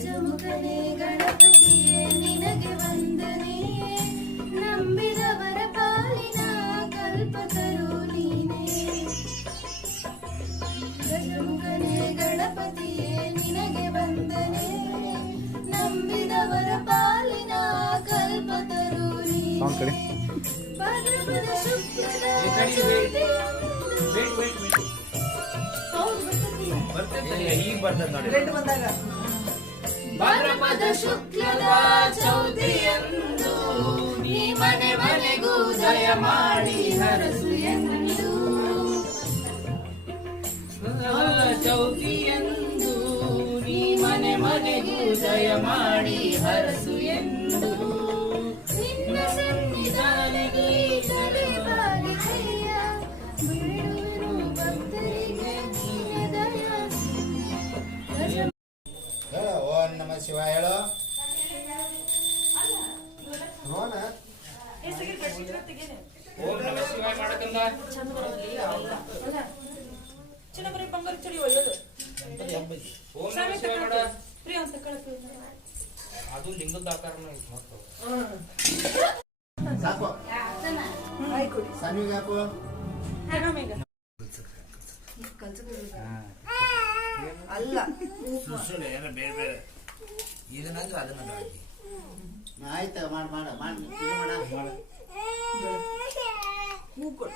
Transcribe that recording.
ಗಜಮುಖನೇ ಗಣಪತಿಯೇ ನಿನಗೆ ವಂದನೆ ನಂಬಿದವರ ಪಾಲಿನ ಕಲ್ಪತರು ನೀನೇ ಗಜಮುಖನೇ ಗಣಪತಿಯೇ ನಿನಗೆ ವಂದನೆ ನಂಬಿದವರ ಪಾಲಿನ ಕಲ್ಪತರು ನೀನೇ ಭಾದ್ರಪದ ಶುಕ್ಲದ ಭಾದ್ರಪದ ಶುಕ್ಲದ ಚೌತಿಯಂದು ನೀ ಮನೆ ಮನೆಗೂ ಜಯ ಮಾಡಿ ಹರಸು ಎಂದು ಚೌತಿಯಂದು ನೀ ಮನೆ ಮನೆಗೂ ಜಯ ಮಾಡಿ ಹರಸು ಎಂದು ನಿನ್ನ ಸನ್ನಿಧಾನಕ್ಕೆ ತಲೆಬಾಗಿದೆಯ ಬಿಡುವೆನು ಭಕ್ತರಿಗೆ ದಯ ಓಂ ನಮ ಶಿವಾಯ ಹೇಳೋ ಓಂ ನಮ ಶಿವಾಯ ಮಾಡಕಂದ ಚಿನ್ನಬರಿ ಬಂಗಾರ ಚಳಿ ಒಳ್ಳೆದು ಓಂ ನಮ ಶಿವಾಯ ಮಾಡ ಅದು ಲಿಂಗದ ಆಕಾರನ ಐತಿ ಮಕ್ಕಳು ಸಾಕು ಸಣ್ಣಿಗೆ ಹಾಕು ಅಲ್ಲ ಬೇರೆ ಬೇರೆ ಇದನ್ನಂದ್ರೆ ಅದನ್ನ ಆಯ್ತು ಮಾಡ ಮಾಡ ಮಾಡಿ ಹೂ ಕೊಡು